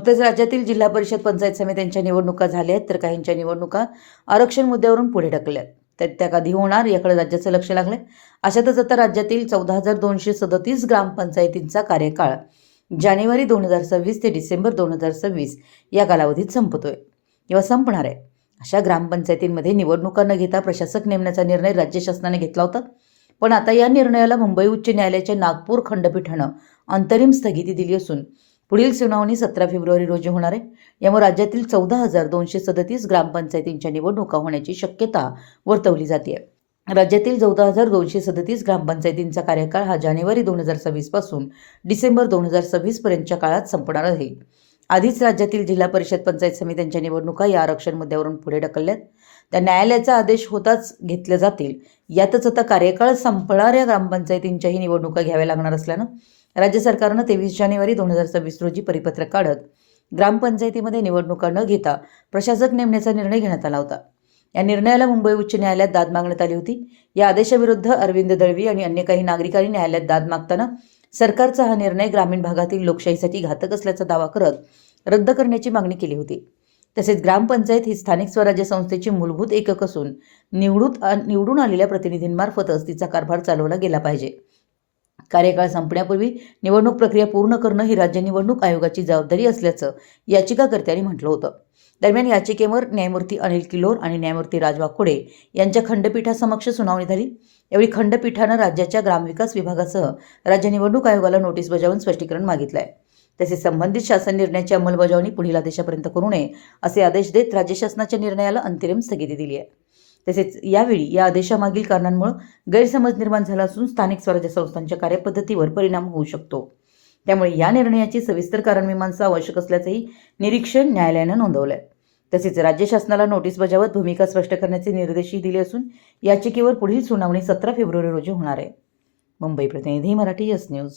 नुकतेच राज्यातील जिल्हा परिषद पंचायत समित्यांच्या निवडणुका झाल्या आहेत तर काहींच्या निवडणुका आरक्षण मुद्द्यावरून पुढे ढकलल्या तर त्या कधी होणार याकडे राज्याचं लक्ष लागलंय. अशातच आता राज्यातील चौदा हजार दोनशे सदतीस ग्रामपंचायतींचा कार्यकाळ जानेवारी दोन हजार सव्वीस ते डिसेंबर दोन हजार सव्वीस या कालावधीत संपतोय. किंवा संपणार आहे. अशा ग्रामपंचायतींमध्ये निवडणुका न घेता प्रशासक नेमण्याचा निर्णय राज्य शासनाने घेतला होता. पण आता या निर्णयाला मुंबई उच्च न्यायालयाच्या नागपूर खंडपीठानं अंतरिम स्थगिती दिली असून पुढील सुनावणी सतरा फेब्रुवारी रोजी होणार आहे. यामुळे राज्यातील चौदा हजार दोनशे सदतीस ग्रामपंचायतींच्या निवडणुका होण्याची शक्यता वर्तवली जाते. राज्यातील चौदा हजार दोनशे सदतीस ग्रामपंचायतींचा कार्यकाळ हा जानेवारी दोन हजार सव्वीसपासून डिसेंबर दोन हजार सव्वीसपर्यंतच्या काळात संपणार आहे. आधीच राज्यातील जिल्हा परिषद पंचायत समित्यांच्या निवडणुका या आरक्षण मुद्द्यावरून पुढे ढकलल्यात. त्या न्यायालयाचा आदेश होताच घेतल्या जातील. यातच आता कार्यकाळ संपणाऱ्या ग्रामपंचायतींच्याही निवडणुका घ्याव्या लागणार असल्यानं राज्य सरकारनं तेवीस जानेवारी दोन हजार सव्वीस रोजी परिपत्रक काढत ग्रामपंचायतीमध्ये निवडणुका न घेता प्रशासक नेमण्याचा निर्णय घेण्यात आला होता. या निर्णयाला मुंबई उच्च न्यायालयात दाद मागण्यात आली होती. या आदेशाविरुद्ध अरविंद दळवी आणि अन्य काही नागरिकांनी न्यायालयात दाद मागताना सरकारचा हा निर्णय ग्रामीण भागातील लोकशाहीसाठी घातक असल्याचा दावा करत रद्द करण्याची मागणी केली होती. तसेच ग्रामपंचायत ही स्थानिक स्वराज्य संस्थेची मूलभूत एकक असून निवडून निवडून आलेल्या प्रतिनिधींमार्फतच तिचा कारभार चालवला गेला पाहिजे. कार्यकाळ संपण्यापूर्वी निवडणूक प्रक्रिया पूर्ण करणं ही राज्य निवडणूक आयोगाची जबाबदारी असल्याचं याचिकाकर्त्यांनी म्हटलं होतं. दरम्यान याचिकेवर न्यायमूर्ती अनिल किलोर आणि न्यायमूर्ती राज वाकोडे यांच्या खंडपीठासमक्ष सुनावणी झाली. यावेळी खंडपीठानं राज्याच्या ग्रामविकास विभागासह राज्य निवडणूक आयोगाला नोटीस बजावून स्पष्टीकरण मागितलं आहे तसेच संबंधित शासन निर्णयाची अंमलबजावणी पुढील आदेशापर्यंत करू नये असे आदेश देत राज्य शासनाच्या निर्णयाला अंतरिम स्थगिती दिली आहे तसेच यावेळी या आदेशामागील कारणांमुळे गैरसमज निर्माण झाला असून स्थानिक स्वराज्य संस्थांच्या कार्यपद्धतीवर परिणाम होऊ शकतो. त्यामुळे या निर्णयाची सविस्तर कारणमीमांसा आवश्यक असल्याचंही निरीक्षण न्यायालयानं नोंदवलं आहे तसेच राज्य शासनाला नोटीस बजावत भूमिका स्पष्ट करण्याचे निर्देशही दिले असून याचिकेवर पुढील सुनावणी सतरा फेब्रुवारी रोजी होणार आहे. मुंबई प्रतिनिधी मराठी यस न्यूज.